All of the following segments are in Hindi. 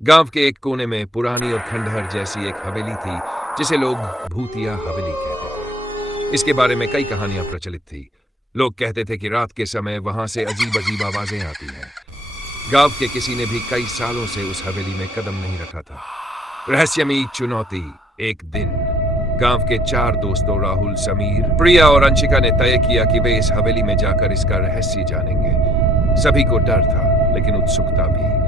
गांव के एक कोने में पुरानी और खंडहर जैसी एक हवेली थी जिसे लोग भूतिया हवेली कहते थे। इसके बारे में कई कहानियां प्रचलित थी। लोग कहते थे कि रात के समय वहां से अजीब अजीब आवाजें आती हैं। गांव के किसी ने भी कई सालों से उस हवेली में कदम नहीं रखा था। रहस्यमयी चुनौती। एक दिन गांव के चार दोस्तों राहुल, समीर, प्रिया और अंशिका ने तय किया कि वे इस हवेली में जाकर इसका रहस्य जानेंगे। सभी को डर था लेकिन उत्सुकता भी।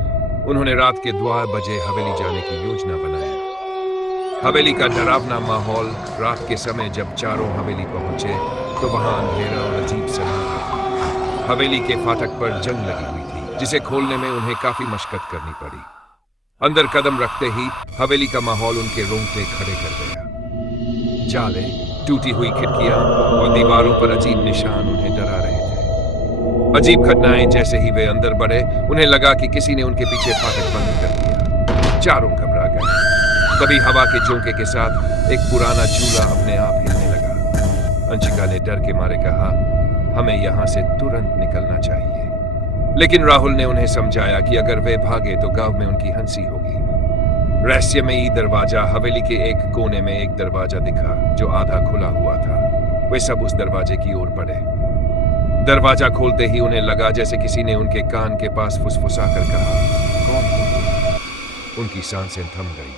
उन्होंने रात के 2 बजे हवेली जाने की योजना बनाई। हवेली का डरावना माहौल। रात के समय जब चारों हवेली पहुंचे तो वहां अंधेरा और अजीब सन्नाटा था। हवेली के फाटक पर जंग लगी हुई थी जिसे खोलने में उन्हें काफी मशक्कत करनी पड़ी। अंदर कदम रखते ही हवेली का माहौल उनके रोंगटे खड़े कर गया। जाले, टूटी हुई खिड़कियां और दीवारों पर अजीब निशान उन्हें डरा रहे थे। अजीब घटनाएं। जैसे ही वे अंदर बढ़े उन्हें लगा कि किसी ने उनके पीछे फाटक बंद कर दिया। चारों घबरा गए। तभी हवा के झोंके के साथ एक पुराना चूल्हा अपने आप हिलने लगा। अंशिका ने डर के मारे कहा, हमें यहां से तुरंत निकलना चाहिए। लेकिन राहुल ने उन्हें समझाया कि अगर वे भागे तो गांव में उनकी हंसी होगी। रहस्यमयी दरवाजा। हवेली के एक कोने में एक दरवाजा दिखा जो आधा खुला हुआ था। वे सब उस दरवाजे की ओर बढ़े। दरवाजा खोलते ही उन्हें लगा जैसे किसी ने उनके कान के पास फुसफुसाकर कहा, कौन हो तुम? उनकी सांसें थम गई।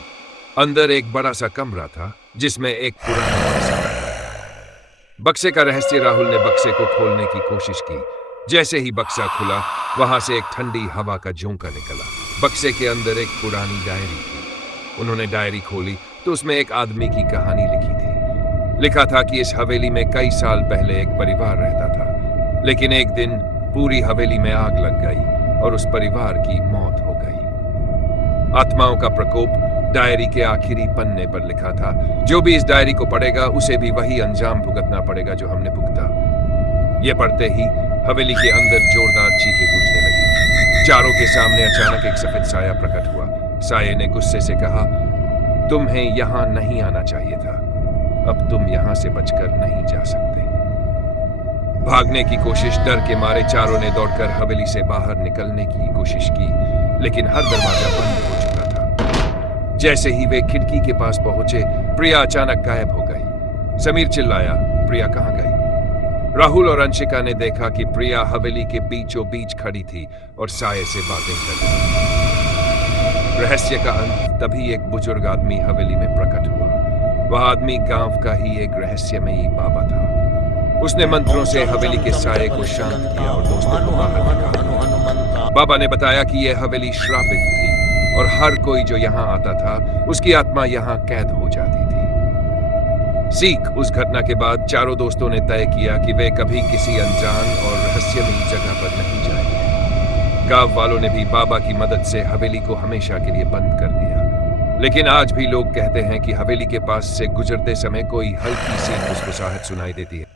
अंदर एक बड़ा सा कमरा था जिसमें एक पुराना बक्सा था। बक्से का रहस्य। राहुल ने बक्से को खोलने की कोशिश की। जैसे ही बक्सा खुला वहां से एक ठंडी हवा का झोंका निकला। बक्से के अंदर एक पुरानी डायरी थी। उन्होंने डायरी खोली तो उसमें एक आदमी की कहानी लिखी थी। लिखा था कि इस हवेली में कई साल पहले एक परिवार रहता था, लेकिन एक दिन पूरी हवेली में आग लग गई और उस परिवार की मौत हो गई। आत्माओं का प्रकोप। डायरी के आखिरी पन्ने पर लिखा था, जो भी इस डायरी को पढ़ेगा उसे भी वही अंजाम भुगतना पड़ेगा जो हमने भुगता। ये पढ़ते ही हवेली के अंदर जोरदार चीखें गूंजने लगी। चारों के सामने अचानक एक सफेद साया प्रकट हुआ। साये ने गुस्से से कहा, तुम्हें यहां नहीं आना चाहिए था। अब तुम यहां से बचकर नहीं जा सकते। भागने की कोशिश। डर के मारे चारों ने दौड़कर हवेली से बाहर निकलने की कोशिश की, लेकिन हर दरवाजा बंद हो चुका था। जैसे ही वे खिड़की के पास पहुंचे प्रिया अचानक गायब हो गई। समीर चिल्लाया, प्रिया कहां गई? राहुल और अंशिका ने देखा कि प्रिया हवेली के बीचों बीच खड़ी थी और साये से बातें कर रही थी। रहस्य का अंत। तभी एक बुजुर्ग आदमी हवेली में प्रकट हुआ। वह आदमी गांव का ही एक रहस्यमयी बाबा था। उसने मंत्रों से हवेली के साये को शांत किया और दोस्तों को बाहर निकाला। बाबा ने बताया कि यह हवेली श्रापित थी और हर कोई जो यहाँ आता था उसकी आत्मा यहाँ कैद हो जाती थी। सीख। उस घटना के बाद चारों दोस्तों ने तय किया कि वे कभी किसी अनजान और रहस्यमयी जगह पर नहीं जाएंगे। गांव वालों ने भी बाबा की मदद से हवेली को हमेशा के लिए बंद कर दिया। लेकिन आज भी लोग कहते हैं कि हवेली के पास से गुजरते समय कोई हल्की सी फुसफुसाहट सुनाई देती है।